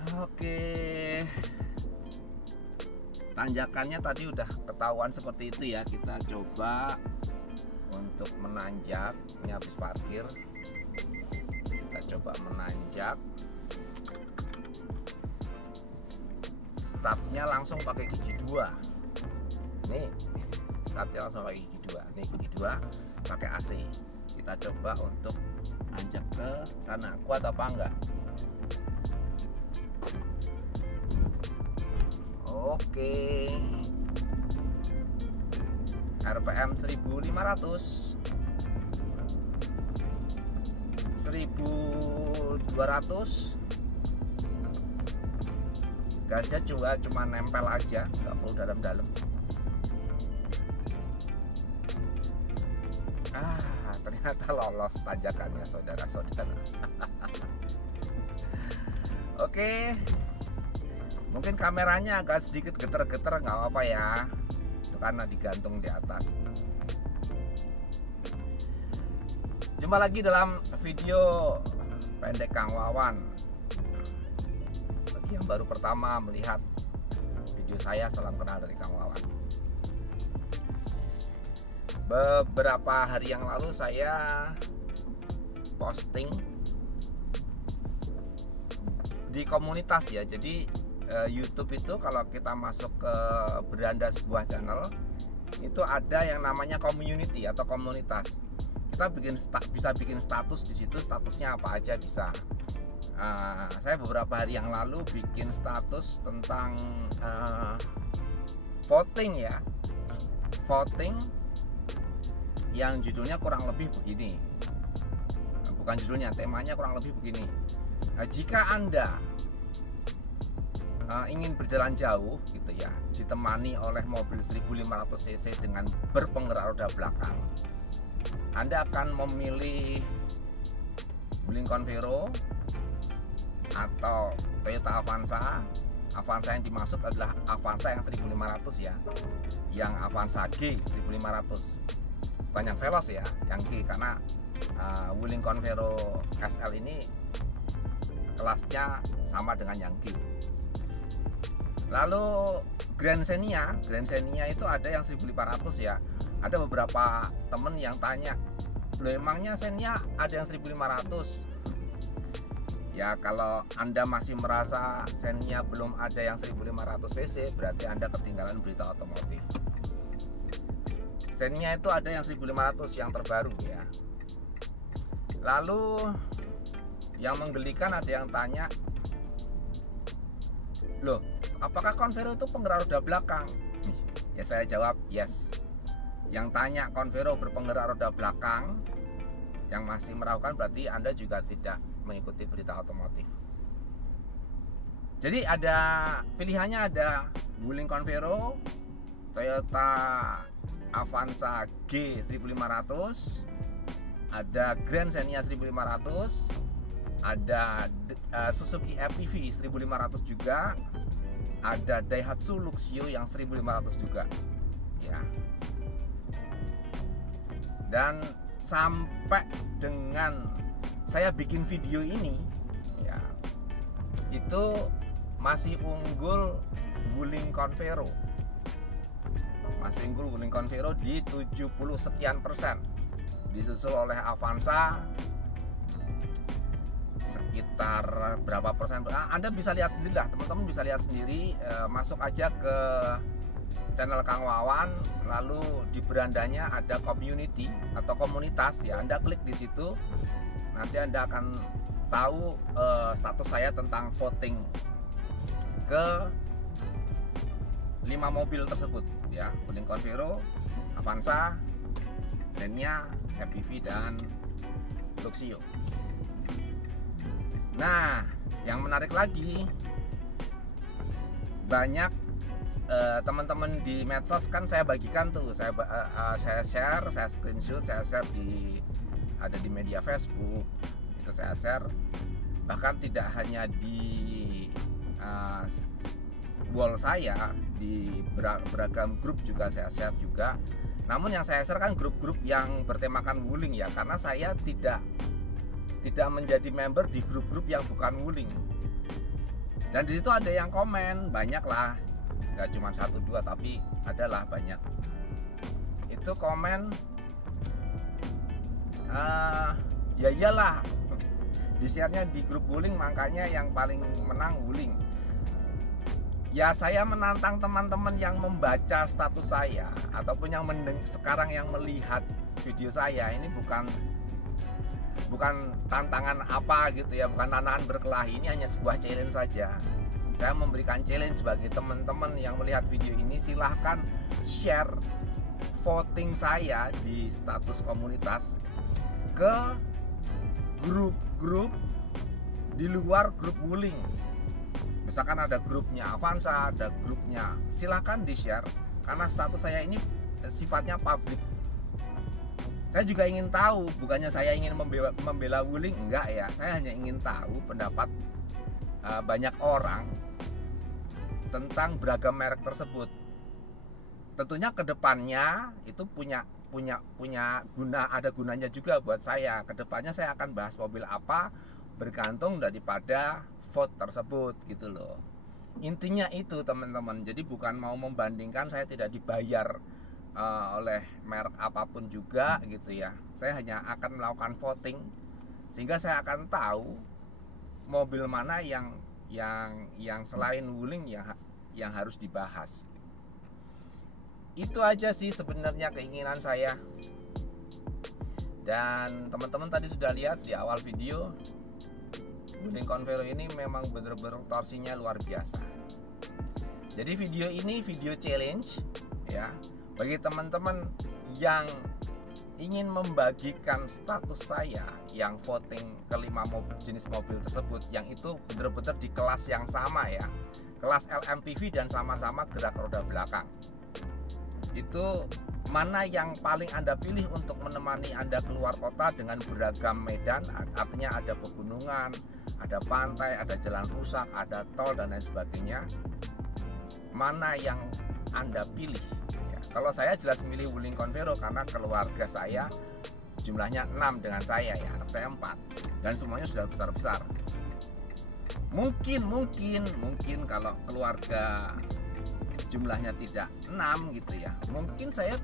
Oke, tanjakannya tadi udah ketahuan seperti itu ya. Kita coba untuk menanjak. Ini habis parkir. Kita coba menanjak. Startnya langsung pakai gigi 2. Nih, startnya langsung pakai gigi 2. Nih gigi 2 pakai AC. Kita coba untuk nanjak ke sana. Kuat apa enggak? Oke, RPM 1500, 1200. Gasnya juga cuma nempel aja, nggak perlu dalam-dalam. Ternyata lolos tanjakannya, saudara-saudara. Oke, mungkin kameranya agak sedikit geter-geter, nggak apa-apa ya, itu karena digantung di atas. Jumpa lagi dalam video pendek Kang Wawan. Bagi yang baru pertama melihat video saya, salam kenal dari Kang Wawan. Beberapa hari yang lalu saya posting di komunitas ya. Jadi YouTube itu kalau kita masuk ke beranda sebuah channel, itu ada yang namanya community atau komunitas. Kita bisa bikin status di situ, statusnya apa aja bisa. Saya beberapa hari yang lalu bikin status tentang voting ya, voting yang judulnya kurang lebih begini. Bukan judulnya, temanya kurang lebih begini. Jika Anda ingin berjalan jauh gitu ya, ditemani oleh mobil 1500 cc dengan berpenggerak roda belakang, Anda akan memilih Wuling Convero atau Toyota Avanza. Avanza yang dimaksud adalah Avanza yang 1500 ya, yang Avanza G 1500, bukan yang Veloz ya, yang G, karena Wuling Convero SL ini kelasnya sama dengan yang G. Lalu Grand Xenia itu ada yang 1500 ya. Ada beberapa temen yang tanya, loh emangnya Xenia ada yang 1500? Ya kalau Anda masih merasa Xenia belum ada yang 1500 cc, berarti Anda ketinggalan berita otomotif. Xenia itu ada yang 1500 yang terbaru ya. Lalu yang menggelikan ada yang tanya, loh apakah Convero itu penggerak roda belakang? Ya saya jawab yes. Yang tanya Convero berpenggerak roda belakang, yang masih meragukan berarti Anda juga tidak mengikuti berita otomotif. Jadi ada pilihannya, ada Wuling Convero, Toyota Avanza G 1500, ada Grand Xenia 1500, ada Suzuki FPV 1500 juga, ada Daihatsu Luxio yang 1500 juga ya. Dan sampai dengan saya bikin video ini ya, itu masih unggul Wuling Convero, di 70 sekian persen, disusul oleh Avanza sekitar berapa persen. Anda bisa lihat sendiri lah, teman-teman bisa lihat sendiri. Masuk aja ke channel Kang Wawan, lalu di berandanya ada community atau komunitas ya. Anda klik di situ, nanti Anda akan tahu status saya tentang voting ke 5 mobil tersebut ya, Wuling Convero, Avanza, Xenia, FPV dan Luxio. Nah, yang menarik lagi, banyak teman-teman di medsos kan saya bagikan tuh, saya share, saya screenshot, saya share ada di media Facebook, itu saya share. Bahkan tidak hanya di wall saya, di beragam grup juga saya share juga. Namun yang saya share kan grup-grup yang bertemakan Wuling ya, karena saya tidak menjadi member di grup-grup yang bukan Wuling. Dan di situ ada yang komen, banyak lah, nggak cuma 1-2 tapi adalah banyak. Itu komen, ya iyalah, di share-nya di grup Wuling, makanya yang paling menang Wuling. Ya saya menantang teman-teman yang membaca status saya ataupun yang sekarang yang melihat video saya, ini bukan tantangan apa gitu ya, bukan tantangan berkelahi, ini hanya sebuah challenge saja. Saya memberikan challenge bagi teman-teman yang melihat video ini, silahkan share voting saya di status komunitas ke grup-grup di luar grup Wuling. Misalkan ada grupnya Avanza, ada grupnya, silahkan di-share, karena status saya ini sifatnya publik. Saya juga ingin tahu, bukannya saya ingin membela Wuling, enggak ya. Saya hanya ingin tahu pendapat banyak orang tentang beragam merek tersebut. Tentunya kedepannya itu punya guna, ada gunanya juga buat saya. Kedepannya saya akan bahas mobil apa bergantung daripada vote tersebut gitu loh. Intinya itu teman-teman. Jadi bukan mau membandingkan, saya tidak dibayar oleh merek apapun juga gitu ya. Saya hanya akan melakukan voting sehingga saya akan tahu mobil mana yang selain Wuling yang harus dibahas. Itu aja sih sebenarnya keinginan saya. Dan teman-teman tadi sudah lihat di awal video, Wuling Convero ini memang benar-benar torsinya luar biasa. Jadi video ini video challenge ya, bagi teman-teman yang ingin membagikan status saya yang voting kelima jenis mobil tersebut, yang itu benar-benar di kelas yang sama ya, kelas LMPV dan sama-sama gerak roda belakang. Itu mana yang paling Anda pilih untuk menemani Anda keluar kota dengan beragam medan, artinya ada pegunungan, ada pantai, ada jalan rusak, ada tol dan lain sebagainya. Mana yang Anda pilih? Ya, kalau saya jelas milih Wuling Convero karena keluarga saya jumlahnya 6 dengan saya ya, anak saya 4 dan semuanya sudah besar-besar. Mungkin kalau keluarga jumlahnya tidak 6 gitu ya, mungkin saya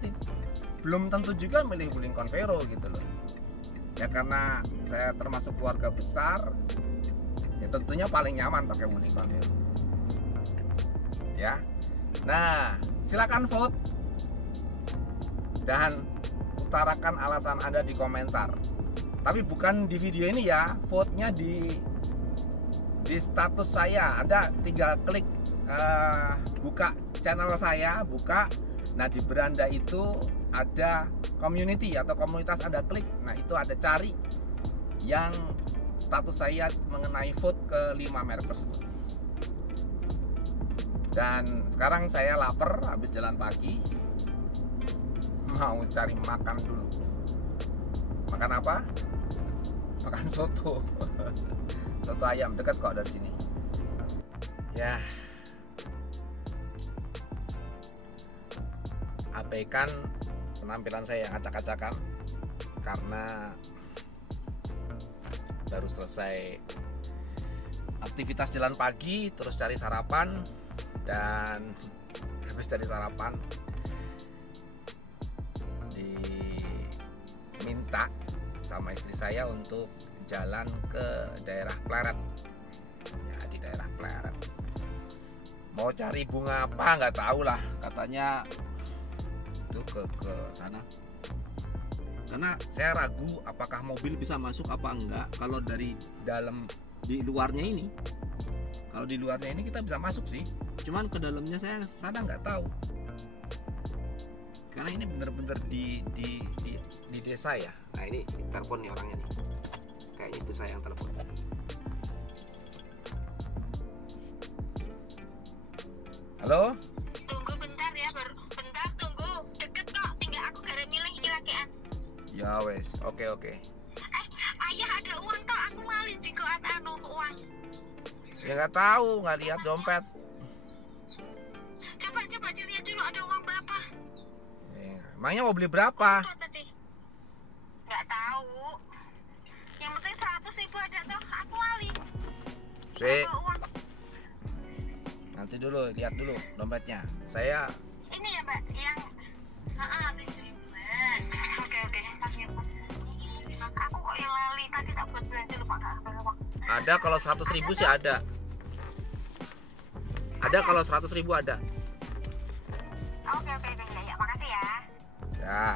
belum tentu juga milih Wuling Convero gitu loh. Ya karena saya termasuk keluarga besar, ya tentunya paling nyaman pakai Wuling Convero. Ya. Nah, silakan vote dan utarakan alasan Anda di komentar. Tapi bukan di video ini ya, vote-nya di status saya. Anda tinggal klik buka channel saya, buka. Nah, di beranda itu ada community atau komunitas, Anda klik. Nah, itu ada cari yang status saya mengenai vote ke 5 merek tersebut. Dan sekarang saya lapar habis jalan pagi, mau cari makan dulu. Makan apa? Makan soto. Soto ayam, dekat kok dari sini. Ya, abaikan penampilan saya yang acak-acakan karena baru selesai aktivitas jalan pagi, terus cari sarapan. Dan habis dari sarapan diminta sama istri saya untuk jalan ke daerah Pleret. Ya, di daerah Pleret mau cari bunga apa nggak tahu lah, katanya itu ke sana. Karena saya ragu apakah mobil bisa masuk apa enggak. Kalau dari dalam, di luarnya ini, kalau di luarnya ini kita bisa masuk sih, cuman ke dalamnya saya sana nggak tahu. Karena ini bener-bener di desa ya. Nah, ini telepon nih orangnya nih. Kayaknya istri saya yang telepon. Halo? Tunggu bentar ya, bentar tunggu. Deket kok, tinggal aku gara milih iki lakian. Ya wes, oke. Ayah ada uang toh, aku lali jiko anu uang. Ya nggak tahu, nggak lihat dompet. Coba dilihat dulu ada uang berapa. Emangnya mau beli berapa? Nggak tahu. Yang penting 100.000 ada toh, aku lali. Sih. Nanti dulu lihat dulu dompetnya. Saya Ini ya Mbak, yang 7.000-an. Oke, pas ngepas. Aku kok yang lali tadi tak buat belanja lupa nggak. ada kalau 100.000 sih ada. Ada kalau 100.000 ada. Oke, ya, makasih ya. Ya.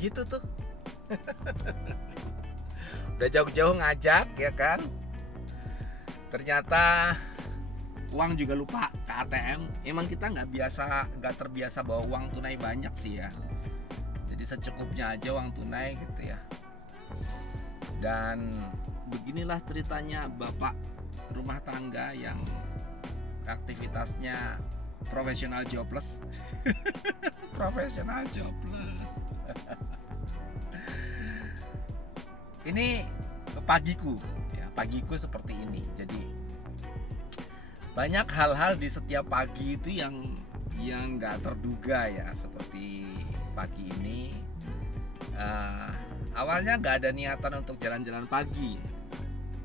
Gitu tuh. Udah jauh-jauh ngajak ya kan. Ternyata uang juga lupa ke ATM. Emang kita nggak terbiasa bawa uang tunai banyak sih ya. Jadi secukupnya aja uang tunai gitu ya. Dan beginilah ceritanya bapak rumah tangga yang aktivitasnya profesional jobless. Profesional jobless. Ini pagiku ya, pagiku seperti ini. Jadi banyak hal-hal di setiap pagi itu yang nggak terduga ya, seperti pagi ini. Awalnya nggak ada niatan untuk jalan-jalan pagi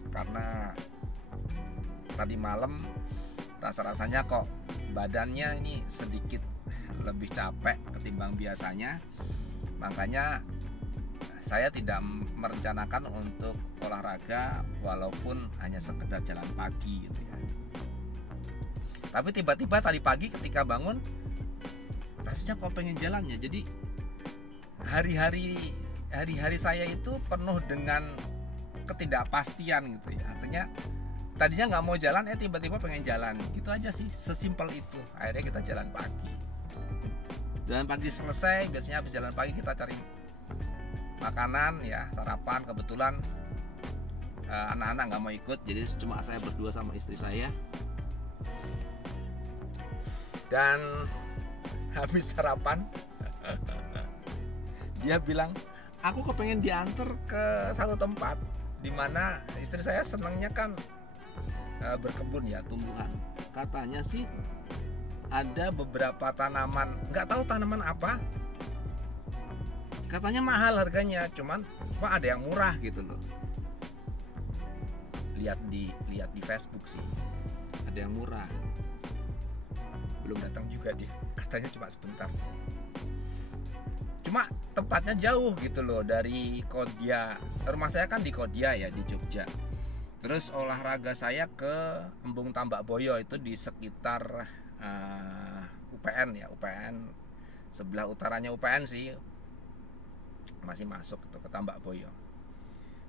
karena tadi malam rasa-rasanya kok badannya ini sedikit lebih capek ketimbang biasanya. Makanya saya tidak merencanakan untuk olahraga walaupun hanya sekedar jalan pagi gitu ya. Tapi tiba-tiba tadi pagi ketika bangun rasanya kok pengen jalannya. Jadi hari-hari saya itu penuh dengan ketidakpastian gitu ya. Artinya tadinya nggak mau jalan, tiba-tiba pengen jalan. Gitu aja sih, sesimpel itu. Akhirnya kita jalan pagi. Jalan pagi selesai, biasanya habis jalan pagi kita cari makanan ya, sarapan. Kebetulan anak-anak nggak mau ikut, jadi cuma saya berdua sama istri saya. Dan habis sarapan dia bilang, aku kepengen diantar ke satu tempat di mana istri saya senangnya kan berkebun ya, tumbuhan. Katanya sih ada beberapa tanaman, nggak tahu tanaman apa. Katanya mahal harganya, cuman kok ada yang murah gitu loh. Lihat di Facebook sih, ada yang murah. Belum datang juga dia, katanya cuma sebentar. Cuma tempatnya jauh gitu loh dari Kodia. Rumah saya kan di Kodia ya, di Jogja. Terus olahraga saya ke Embung Tambak Boyo itu di sekitar UPN ya, UPN sebelah utaranya UPN sih. Masih masuk tuh ke Tambak Boyo.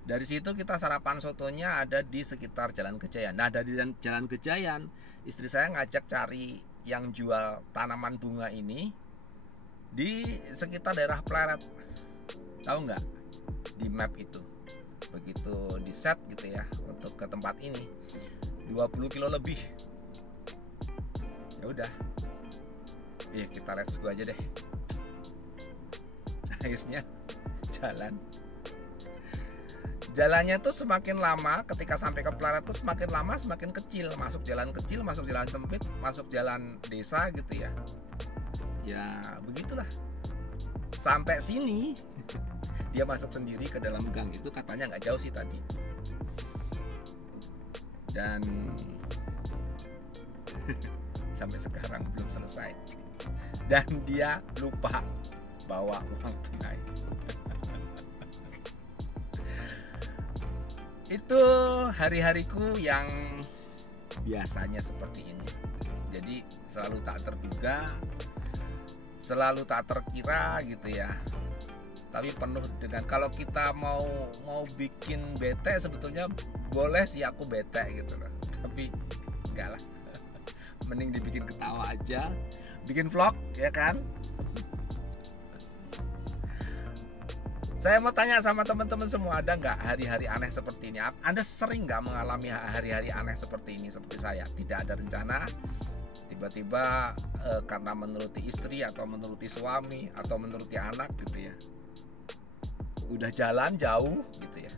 Dari situ kita sarapan sotonya ada di sekitar Jalan Gejayan. Nah, dari Jalan Gejayan istri saya ngajak cari yang jual tanaman bunga ini di sekitar daerah Pleret. Tahu nggak? Di map itu. Begitu di set gitu ya untuk ke tempat ini 20 kilo lebih. Ya udah. Iya, kita let's go aja deh. Akhirnya jalannya tuh semakin lama, ketika sampai ke Pleret tuh semakin lama semakin kecil, masuk jalan sempit, masuk jalan desa gitu ya. Ya begitulah. Sampai sini dia masuk sendiri ke dalam gang itu, katanya nggak jauh sih tadi. Dan sampai sekarang belum selesai. Dan dia lupa bawa uang tunai. Itu hari-hariku yang biasanya seperti ini. Jadi selalu tak terduga, selalu tak terkira gitu ya. Tapi penuh dengan, kalau kita mau bikin bete sebetulnya boleh sih aku bete gitu loh. Tapi enggak lah. Mending dibikin ketawa aja. Bikin vlog ya kan. Saya mau tanya sama teman-teman semua, ada nggak hari-hari aneh seperti ini? Anda sering nggak mengalami hari-hari aneh seperti ini, seperti saya? Tidak ada rencana, tiba-tiba karena menuruti istri atau menuruti suami atau menuruti anak gitu ya, udah jalan jauh gitu ya,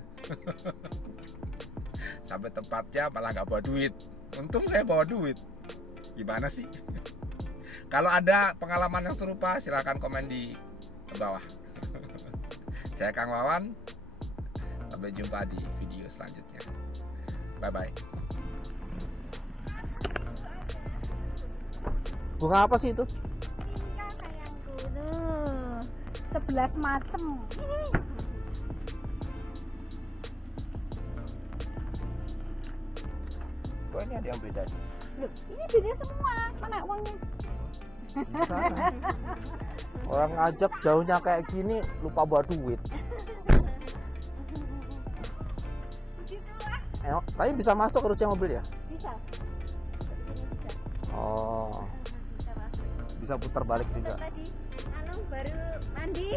sampai tempatnya malah nggak bawa duit. Untung saya bawa duit. Gimana sih? Kalau ada pengalaman yang serupa, silahkan komen di bawah. Saya Kang Wawan, sampai jumpa di video selanjutnya. Bye-bye. Bunga apa sih itu? Ini kan sayangku. Tuh. 11 macem. Kok ini ada yang beda nih? Loh, ini beda semua. Mana uangnya? Bisa. Orang ngajak jauhnya kayak gini lupa bawa duit. Tapi bisa masuk ke Rusia mobil ya? Bisa. Oh, Bisa masuk. bisa putar balik juga. Tadi Anung baru mandi.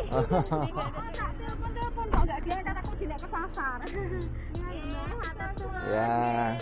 Telepon kok nggak diangkat, aku tidak kesasar. Iya, mata tua. Ya.